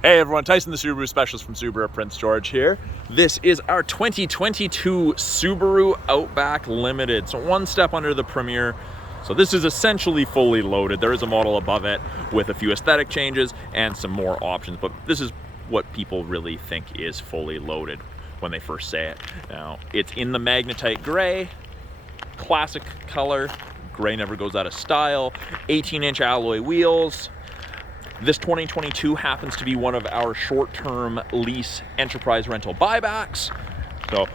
Hey everyone, Tyson the Subaru Specialist from Subaru Prince George here. This is our 2022 Subaru Outback Limited. So one step under the Premier. So this is essentially fully loaded. There is a model above it with a few aesthetic changes and some more options, but this is what people really think is fully loaded when they first say it. Now, it's in the magnetite gray, classic color. Gray never goes out of style. 18-inch alloy wheels. This 2022 happens to be one of our short-term lease enterprise rental buybacks. So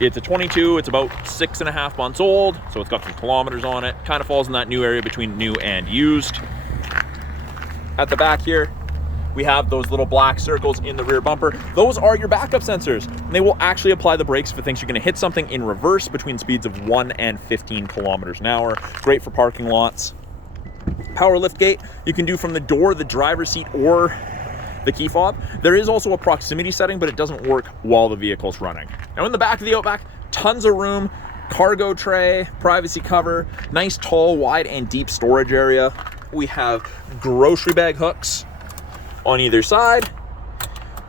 it's a 22, it's about 6.5 months old, so it's got some kilometers on it. Kind of falls in that new area between new and used. At the back here, we have those little black circles in the rear bumper. Those are your backup sensors. And they will actually apply the brakes if it thinks you're gonna hit something in reverse between speeds of 1 and 15 kilometers an hour. Great for parking lots. Power lift gate, you can do from the door, the driver's seat, or the key fob. There is also a proximity setting, but it doesn't work while the vehicle's running. Now in the back of the Outback, tons of room, cargo tray, privacy cover, nice tall, wide, and deep storage area. We have grocery bag hooks on either side.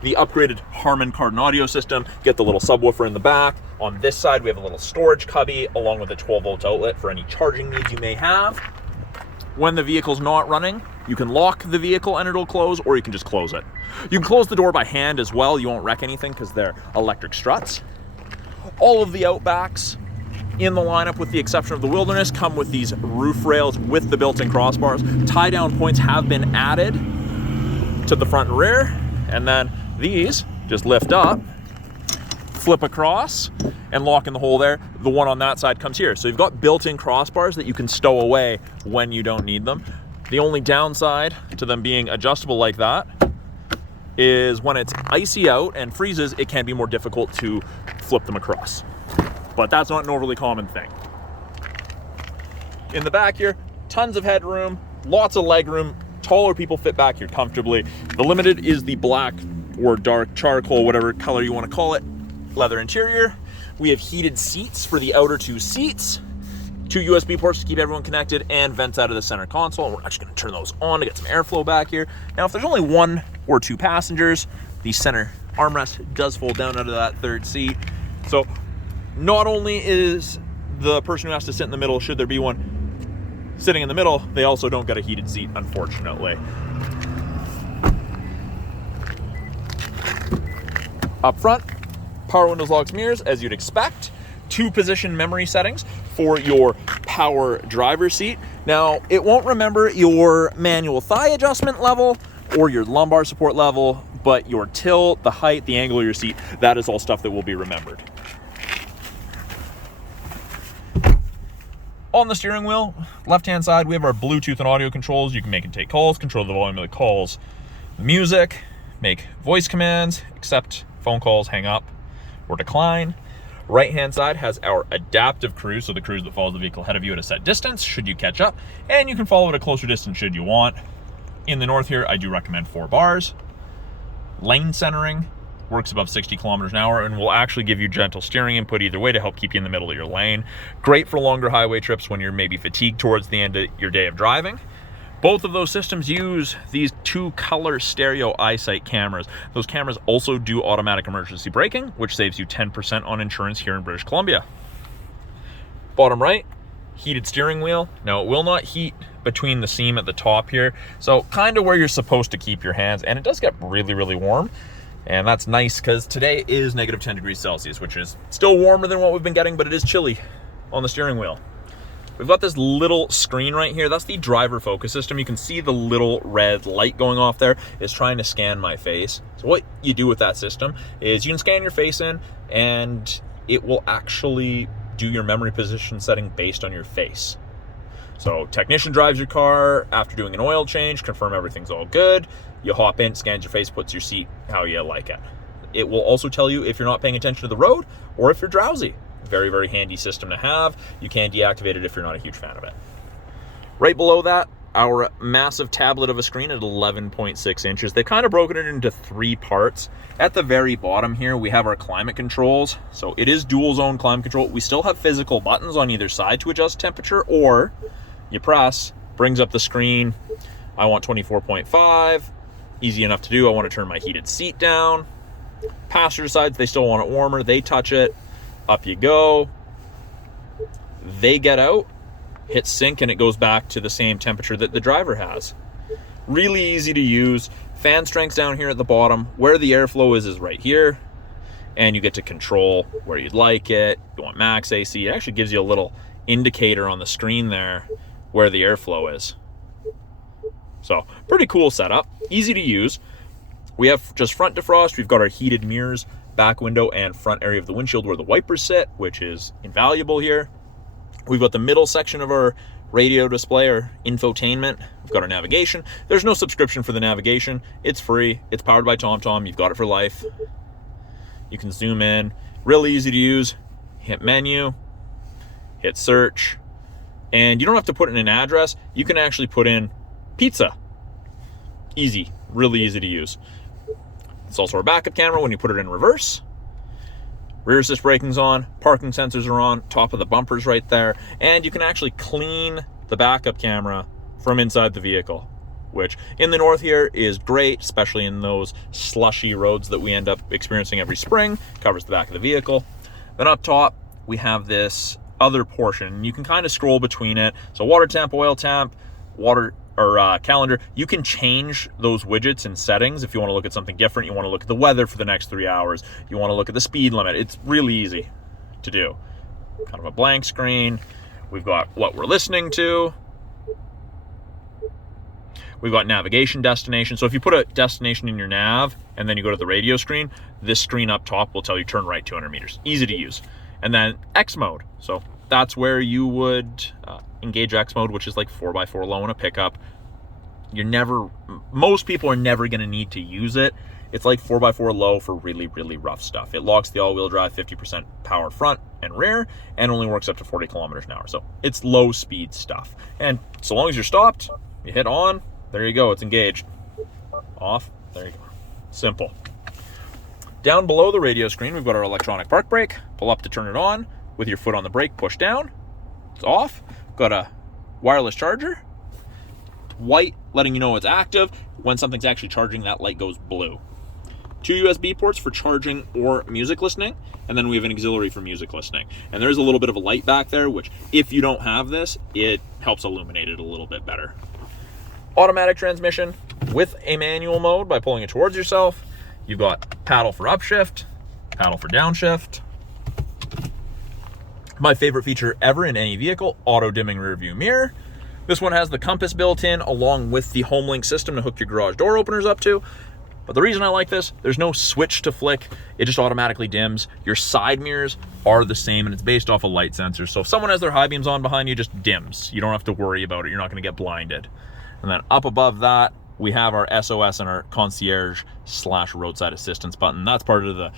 The upgraded Harman Kardon audio system, get the little subwoofer in the back. On this side, we have a little storage cubby along with a 12-volt outlet for any charging needs you may have. When the vehicle's not running, you can lock the vehicle and it'll close, or you can just close it. You can close the door by hand as well. You won't wreck anything because they're electric struts. All of the Outbacks in the lineup, with the exception of the Wilderness, come with these roof rails with the built-in crossbars. Tie-down points have been added to the front and rear, and then these just lift up, flip across, and lock in the hole there. The one on that side comes here. So you've got built-in crossbars that you can stow away when you don't need them. The only downside to them being adjustable like that is when it's icy out and freezes, it can be more difficult to flip them across. But that's not an overly common thing. In the back here, tons of headroom, lots of leg room. Taller people fit back here comfortably. The Limited is the black or dark charcoal, whatever color you want to call it. Leather interior. We have heated seats for the outer two seats, 2 USB ports to keep everyone connected, and vents out of the center console. And we're actually going to turn those on to get some airflow back here. Now, if there's only 1 or 2 passengers, the center armrest does fold down out of that third seat. So not only is the person who has to sit in the middle, should there be one sitting in the middle, they also don't get a heated seat, unfortunately. Up front, power windows, locks, mirrors, as you'd expect. 2 position memory settings for your power driver's seat. Now, it won't remember your manual thigh adjustment level or your lumbar support level, but your tilt, the height, the angle of your seat, that is all stuff that will be remembered. On the steering wheel, left-hand side, we have our Bluetooth and audio controls. You can make and take calls, control the volume of the calls, music, make voice commands, accept phone calls, hang up, or decline. Right hand side has our adaptive cruise, so the cruise that follows the vehicle ahead of you at a set distance should you catch up, and you can follow at a closer distance should you want. In the north here, I do recommend 4 bars. Lane centering works above 60 kilometers an hour and will actually give you gentle steering input either way to help keep you in the middle of your lane. Great for longer highway trips when you're maybe fatigued towards the end of your day of driving. Both of those systems use these 2 color stereo eyesight cameras. Those cameras also do automatic emergency braking, which saves you 10% on insurance here in British Columbia. Bottom right, heated steering wheel. Now, it will not heat between the seam at the top here, so kind of where you're supposed to keep your hands, and it does get really, really warm. And that's nice because today is negative 10 degrees Celsius, which is still warmer than what we've been getting, but it is chilly on the steering wheel. We've got this little screen right here. That's the driver focus system. You can see the little red light going off there. It's trying to scan my face. So what you do with that system is you can scan your face in and it will actually do your memory position setting based on your face. So technician drives your car after doing an oil change, confirm everything's all good. You hop in, scans your face, puts your seat how you like it. It will also tell you if you're not paying attention to the road or if you're drowsy. Very, very handy system to have. You can deactivate it if you're not a huge fan of it. Right below that, our massive tablet of a screen at 11.6 inches. They've kind of broken it into 3 parts. At the very bottom here, we have our climate controls. So it is dual zone climate control. We still have physical buttons on either side to adjust temperature, or you press, brings up the screen. I want 24.5. easy enough to do. I want to turn my heated seat down. Passenger sides, they still want it warmer. They touch it. Up you go. They get out, hit sync, and it goes back to the same temperature that the driver has. Really easy to use. Fan strength's down here at the bottom. Where the airflow is right here. And you get to control where you'd like it. You want max AC. It actually gives you a little indicator on the screen there where the airflow is. So pretty cool setup, easy to use. We have just front defrost. We've got our heated mirrors, back window, and front area of the windshield where the wipers sit, which is invaluable here. We've got the middle section of our radio display or infotainment. We've got our navigation. There's no subscription for the navigation. It's free. It's powered by TomTom. You've got it for life. You can zoom in. Really easy to use. Hit menu, hit search, and you don't have to put in an address. You can actually put in pizza. Easy, really easy to use. It's also our backup camera when you put it in reverse. Rear assist braking's on, parking sensors are on, top of the bumper's right there, and you can actually clean the backup camera from inside the vehicle, which in the north here is great, especially in those slushy roads that we end up experiencing every spring. Covers the back of the vehicle. Then up top, we have this other portion. You can kind of scroll between it. So water temp, oil temp, water or calendar. You can change those widgets and settings if you want to look at something different. You want to look at the weather for the next 3 hours. You want to look at the speed limit. It's really easy to do. Kind of a blank screen. We've got what we're listening to. We've got navigation destination. So if you put a destination in your nav and then you go to the radio screen, this screen up top will tell you turn right 200 meters. Easy to use. And then X mode. So that's where you would engage X mode, which is like 4x4 low in a pickup. Most people are never going to need to use it. It's like 4x4 low for really, really rough stuff. It locks the all-wheel drive 50% power front and rear and only works up to 40 kilometers an hour. So it's low speed stuff. And so long as you're stopped, you hit on, there you go, it's engaged. Off, there you go. Simple. Down below the radio screen, we've got our electronic park brake. Pull up to turn it on. With your foot on the brake, push down. It's off. Got a wireless charger. White, letting you know it's active. When something's actually charging, that light goes blue. 2 USB ports for charging or music listening. And then we have an auxiliary for music listening. And there's a little bit of a light back there, which if you don't have this, it helps illuminate it a little bit better. Automatic transmission with a manual mode by pulling it towards yourself. You've got paddle for upshift, paddle for downshift. My favorite feature ever in any vehicle, auto dimming rear view mirror. This one has the compass built in along with the HomeLink system to hook your garage door openers up to. But the reason I like this, there's no switch to flick. It just automatically dims. Your side mirrors are the same and it's based off a light sensor. So if someone has their high beams on behind you, just dims. You don't have to worry about it. You're not going to get blinded. And then up above that, we have our SOS and our concierge / roadside assistance button. That's part of the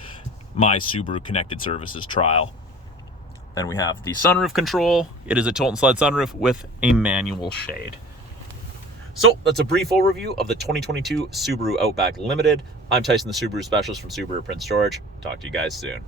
My Subaru Connected Services trial. Then we have the sunroof control. It is a tilt and slide sunroof with a manual shade. So that's a brief overview of the 2022 Subaru Outback Limited. I'm Tyson, the Subaru specialist from Subaru Prince George. Talk to you guys soon.